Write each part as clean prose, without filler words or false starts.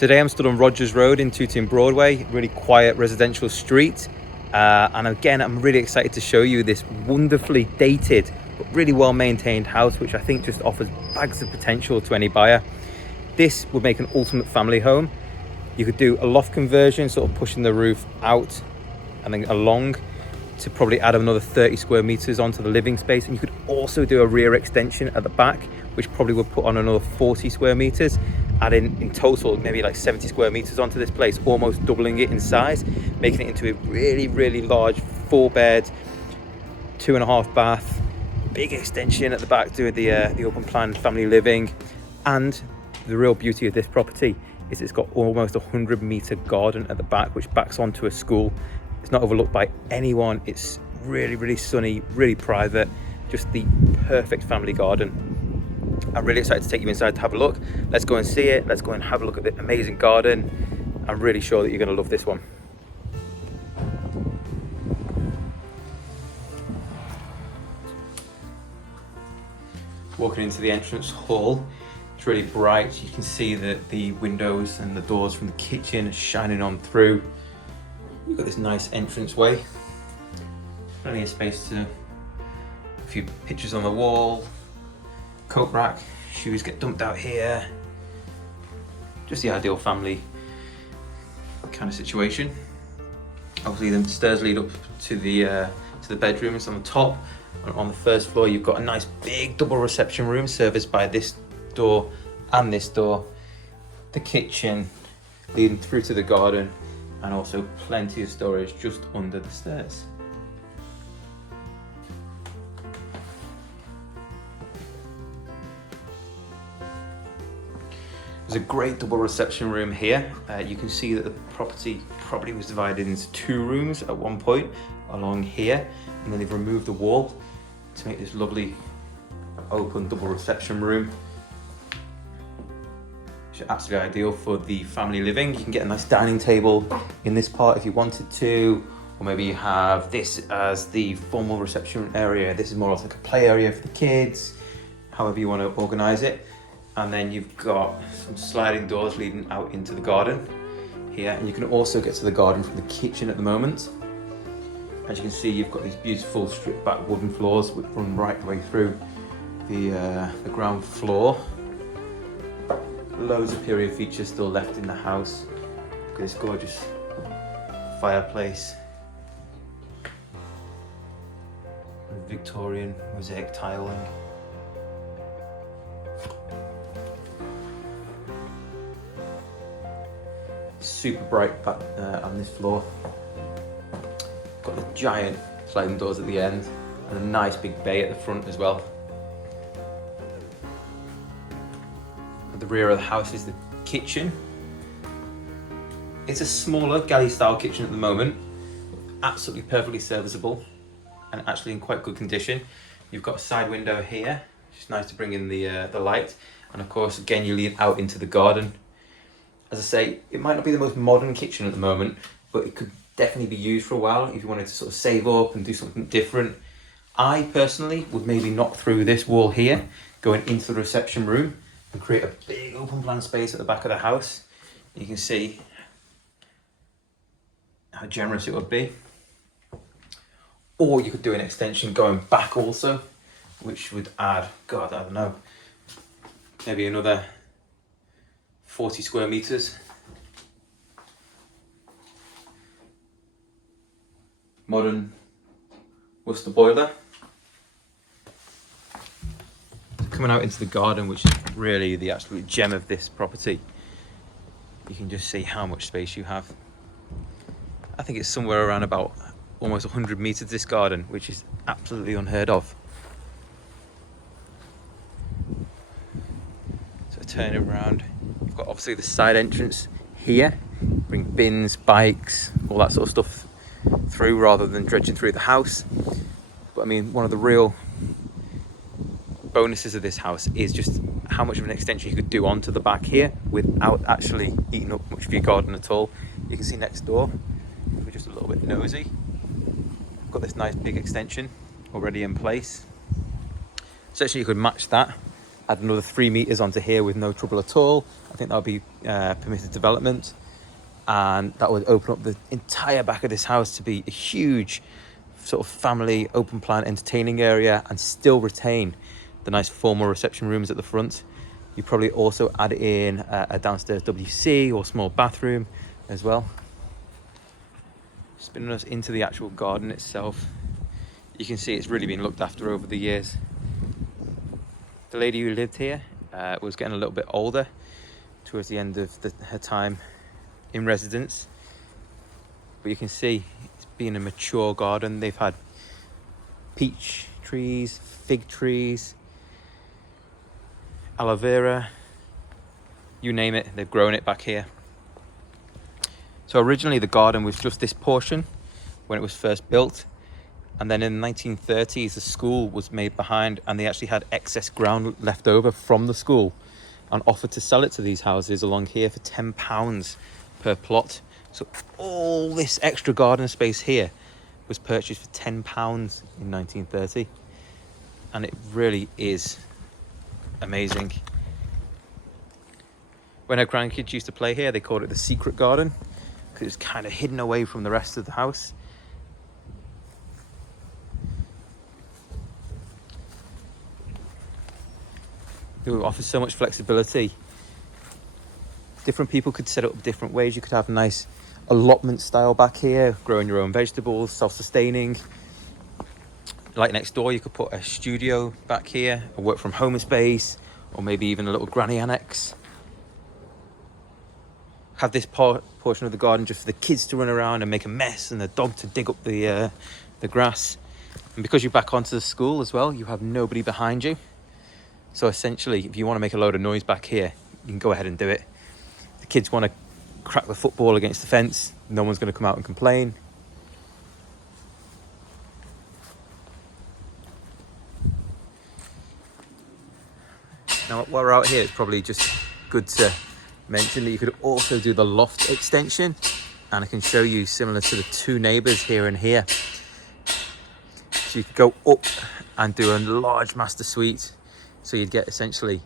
Today I'm stood on Rogers Road in Tooting Broadway, really quiet residential street. And again, I'm really excited to show you this wonderfully dated, but really well maintained house, which I think just offers bags of potential to any buyer. This would make an ultimate family home. You could do a loft conversion, sort of pushing the roof out and then along to probably add another 30 square meters onto the living space. And you could also do a rear extension at the back, which probably would put on another 40 square meters. Adding in total maybe like 70 square meters onto this place, almost doubling it in size, making it into a really large 4-bed, 2.5 bath, big extension at the back, doing the open plan family living. And the real beauty of this property is it's got almost a 100-meter garden at the back, which backs onto a school. It's not overlooked by anyone. It's really sunny, really private, just the perfect family garden. I'm really excited to take you inside to have a look. Let's go and see it. Let's go and have a look at the amazing garden. I'm really sure that you're going to love this one. Walking into the entrance hall, it's really bright. You can see that the windows and the doors from the kitchen are shining on through. You've got this nice entrance way. Plenty of space to a few pictures on the wall. Coat rack, shoes get dumped out here. Just the ideal family kind of situation. Obviously the stairs lead up to the bedrooms on the top. On the first floor you've got a nice big double reception room serviced by this door and this door. The kitchen leading through to the garden, and also plenty of storage just under the stairs. There's a great double reception room here. You can see that the property probably was divided into 2 rooms at one point along here, and then they've removed the wall to make this lovely open double reception room, which is absolutely ideal for the family living. You can get a nice dining table in this part if you wanted to, or maybe you have this as the formal reception area. This is more like a play area for the kids, however you want to organize it. And then you've got some sliding doors leading out into the garden here, and you can also get to the garden from the kitchen at the moment. As you can see, you've got these beautiful stripped back wooden floors which run right the way through the ground floor. Loads of period features still left in the house. Look at this gorgeous fireplace, Victorian mosaic tiling. Super bright back on this floor. Got the giant sliding doors at the end and a nice big bay at the front as well. At the rear of the house is the kitchen. It's a smaller galley style kitchen at the moment, absolutely perfectly serviceable and actually in quite good condition. You've got a side window here, which is nice to bring in the light, and of course again you lead out into the garden. As I say, it might not be the most modern kitchen at the moment, but it could definitely be used for a while if you wanted to sort of save up and do something different. I personally would maybe knock through this wall here, going into the reception room and create a big open plan space at the back of the house. You can see how generous it would be. Or you could do an extension going back also, which would add, God, I don't know, maybe another 40 square meters. Modern Worcester boiler. Coming out into the garden, which is really the absolute gem of this property, you can just see how much space you have. I think it's somewhere around about almost 100 meters this garden, which is absolutely unheard of. So turn it around. You've got obviously the side entrance here. Bring bins, bikes, all that sort of stuff through rather than dredging through the house. But I mean, one of the real bonuses of this house is just how much of an extension you could do onto the back here without actually eating up much of your garden at all. You can see next door, if we're just a little bit nosy, I've got this nice big extension already in place. So actually you could match that add another 3 meters onto here with no trouble at all. I think that would be permitted development, and that would open up the entire back of this house to be a huge sort of family open plan entertaining area and still retain the nice formal reception rooms at the front. You probably also add in a downstairs WC or small bathroom as well. Spinning us into the actual garden itself, you can see it's really been looked after over the years. The lady who lived here was getting a little bit older towards the end of her time in residence, but you can see it's been a mature garden. They've had peach trees, fig trees, aloe vera, you name it, they've grown it back here. So originally the garden was just this portion when it was first built, and then in the 1930s the school was made behind, and they actually had excess ground left over from the school and offered to sell it to these houses along here for £10 per plot. So all this extra garden space here was purchased for £10 in 1930, and it really is amazing. When her grandkids used to play here, they called it the secret garden because it was kind of hidden away from the rest of the house. It offers so much flexibility. Different people could set it up different ways. You could have a nice allotment style back here, growing your own vegetables, self-sustaining. Like next door, you could put a studio back here, a work from home space, or maybe even a little granny annex. Have this portion of the garden just for the kids to run around and make a mess, and the dog to dig up the grass. And because you're back onto the school as well, you have nobody behind you. So essentially, if you want to make a load of noise back here, you can go ahead and do it. If the kids want to crack the football against the fence, no one's going to come out and complain. Now, while we're out here, it's probably just good to mention that you could also do the loft extension, and I can show you similar to the two neighbours here and here. So you could go up and do a large master suite. So you'd get essentially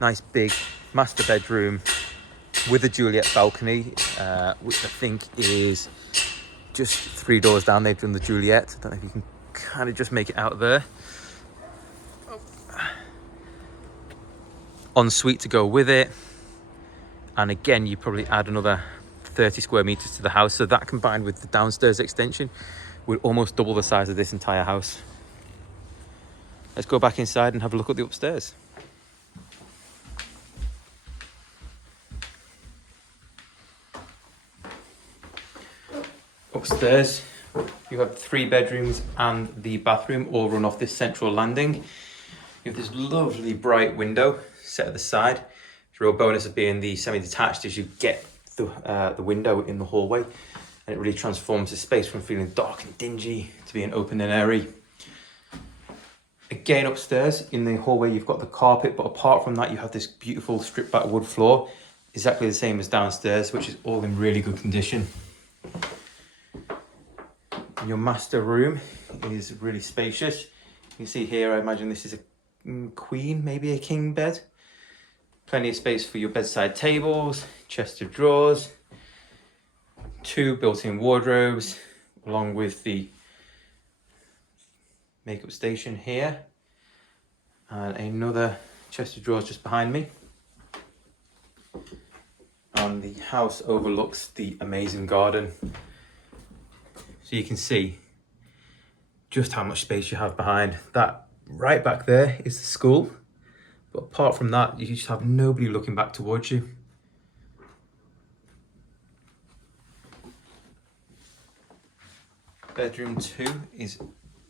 nice big master bedroom with a Juliet balcony, which I think is just 3 doors down. They've done the Juliet. I don't know if you can kind of just make it out there. Ensuite to go with it. And again, you probably add another 30 square meters to the house. So that combined with the downstairs extension would almost double the size of this entire house. Let's go back inside and have a look at the upstairs. Upstairs, you have 3 bedrooms and the bathroom all run off this central landing. You have this lovely bright window set at the side. The real bonus of being the semi-detached is you get the window in the hallway, and it really transforms the space from feeling dark and dingy to being open and airy. Again, upstairs in the hallway, you've got the carpet, but apart from that, you have this beautiful stripped back wood floor, exactly the same as downstairs, which is all in really good condition. Your master room is really spacious. You can see here, I imagine this is a queen, maybe a king bed. Plenty of space for your bedside tables, chest of drawers, 2 built-in wardrobes, along with the makeup station here, and another chest of drawers just behind me. And the house overlooks the amazing garden, so you can see just how much space you have behind. That right back there is the school, but apart from that, you just have nobody looking back towards you. Bedroom 2 is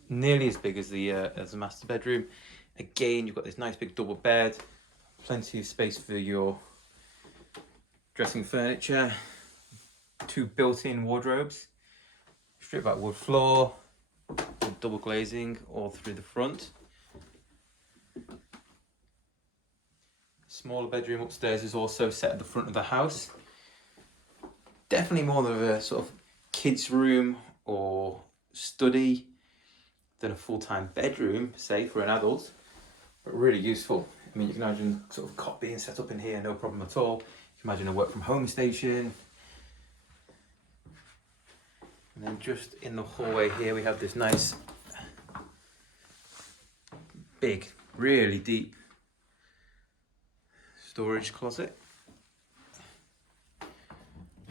nearly as big as the master bedroom. Again, you've got this nice big double bed, plenty of space for your dressing furniture, 2 built-in wardrobes, straight back wood floor, with double glazing all through the front. Smaller bedroom upstairs is also set at the front of the house. Definitely more of a sort of kids room or study than a full-time bedroom, say, for an adult, but really useful. I mean, you can imagine sort of cot being set up in here, no problem at all. You can imagine a work from home station. And then just in the hallway here, we have this nice, big, really deep storage closet.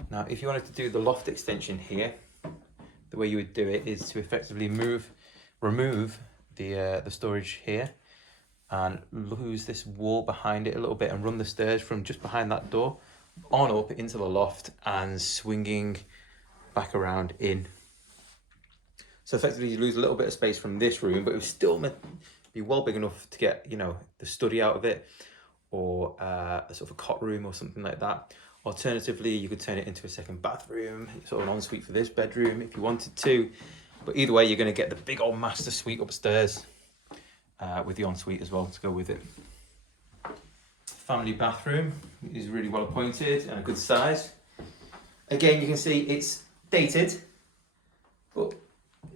Now, if you wanted to do the loft extension here, the way you would do it is to effectively remove the storage here and lose this wall behind it a little bit and run the stairs from just behind that door on up into the loft and swinging back around in. So effectively you lose a little bit of space from this room, but it would still be well big enough to get, you know, the study out of it, or a sort of a cot room or something like that. Alternatively, you could turn it into a second bathroom, sort of an ensuite for this bedroom if you wanted to. But either way, you're going to get the big old master suite upstairs with the ensuite as well to go with it. Family bathroom is really well appointed and a good size. Again, you can see it's dated, but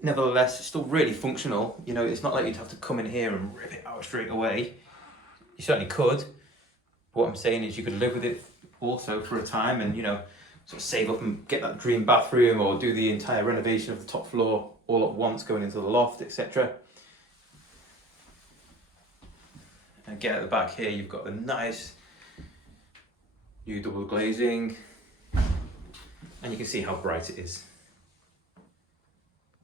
nevertheless, it's still really functional. You know, it's not like you'd have to come in here and rip it out straight away. You certainly could. But what I'm saying is you could live with it also for a time and, you know, sort of save up and get that dream bathroom, or do the entire renovation of the top floor all at once going into the loft, etc. And again, at the back here, you've got the nice new double glazing, and you can see how bright it is.